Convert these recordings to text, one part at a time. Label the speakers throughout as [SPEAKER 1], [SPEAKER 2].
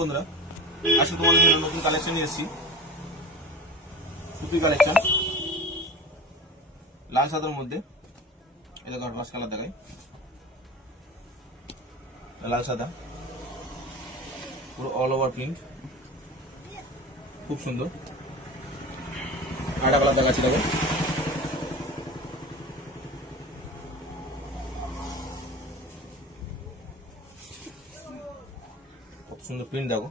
[SPEAKER 1] বন্ধুরা, আজকে তোমাদের জন্য নতুন কালেকশন নিয়ে এসেছি। সুতি কালেকশন লাল সাদার মধ্যে। দেখো পাঁচ কালার দেখাই। লাল সাদা। পুরো অল ওভার প্রিন্ট খুব সুন্দর। আটা কালার দেখাচ্ছি দেখো। সুন্দর প্রিন্ট দেখো।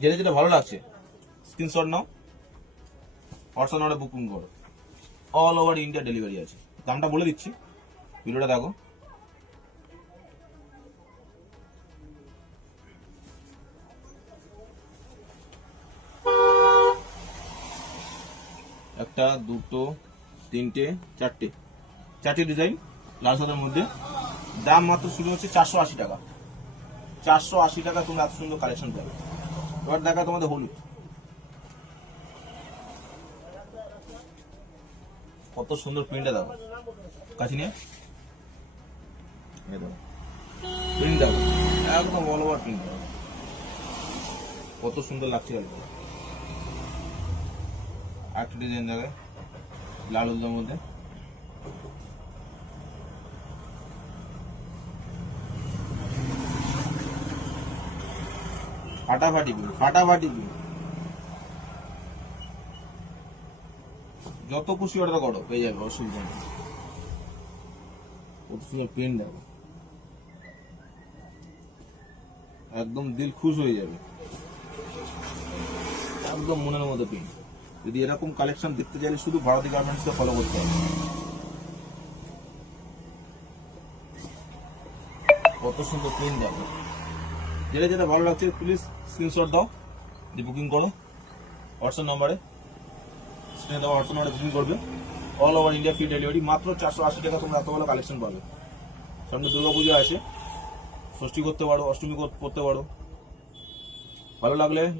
[SPEAKER 1] যেটা যেটা ভালো লাগছে স্ক্রিনশট নাও হোয়াটসঅ্যাপ নাম্বারে বুকিং করো। অল ওভার ইন্ডিয়া ডেলিভারি আছে। দামটা বলে দিচ্ছি, ভিডিওটা দেখো। একটা, দুটো, তিনটে, চারটে। চারটে ডিজাইন লাল সাদার মধ্যে। দাম মাত্র শুরু হচ্ছে চারশো আশি টাকা। চারশো আশি টাকা তুমি এত সুন্দর কালেকশন পাবে এবার দেখা তোমাদের হলুদ। কত সুন্দর প্রিন্টটা দেখো কাছে নিয়ে একদম কত সুন্দর লাগছে একটা ডিজাইন লাল মধ্যে। ফাটাফাটি প্রিন্ট ফাটাফাটি প্রিন্ট যত খুশি অর্ডার করো পেয়ে যাবে, অসুবিধা নেই। কত সুন্দর প্রিন্ট দেখো একদম দিল খুশ হয়ে যাবে। একদম মনের মতো প্রিন্ট যদি এরকম কালেকশন দেখতে চাইলে শুধু ভারতী গার্মেন্টসকে ফলো করতে হবে। কত সুন্দর প্রিন্ট দেখো। যেটা যেটা ভালো লাগছে প্লিজ স্ক্রিনশট দাও, দিয়ে বুকিং করো। হোয়াটসঅ্যাপ নম্বরে স্ক্রিনে হোয়াটসঅ্যাপ নম্বরে বুকিং করবে। All over India free delivery মাত্র চারশো আশি টাকা তোমরা এত ভালো কালেকশন পাবে। সামনে পুজো আসে ষষ্ঠী করতে পারো, অষ্টমী কর- করতে পারো। ভালো লাগলে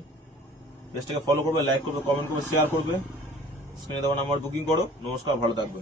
[SPEAKER 1] পেজটাকে ফলো করবে লাইক করবে কমেন্ট করবে শেয়ার করবে। স্ক্রিনে দেওয়া নাম্বার বুকিং করো। নমস্কার, ভালো থাকবে।